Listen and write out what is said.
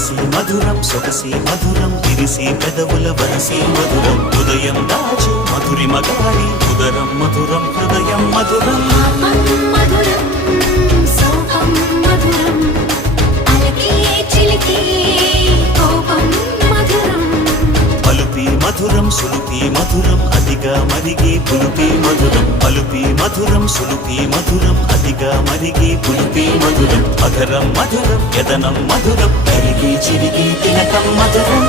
మనసి మధురం సొగసి మధురం విరిసి పెదవుల వరసి మధురం ఉదయం దాచి మధురి మగాడి ఉదరం మధురం హృదయం మధురం మధురం సోహం మధురం అలకి చిలికి కోపం మధురం పలుపి మధురం సులుపి మధురం అతిగా మరిగి పులుపి మధురం పలుపి మధురం సులుపి మధురం అతిగా మరిగి పులుపి మధురం మధురం మధురం యదనం మధురం కరిగి చిరిగి తినకం మధురం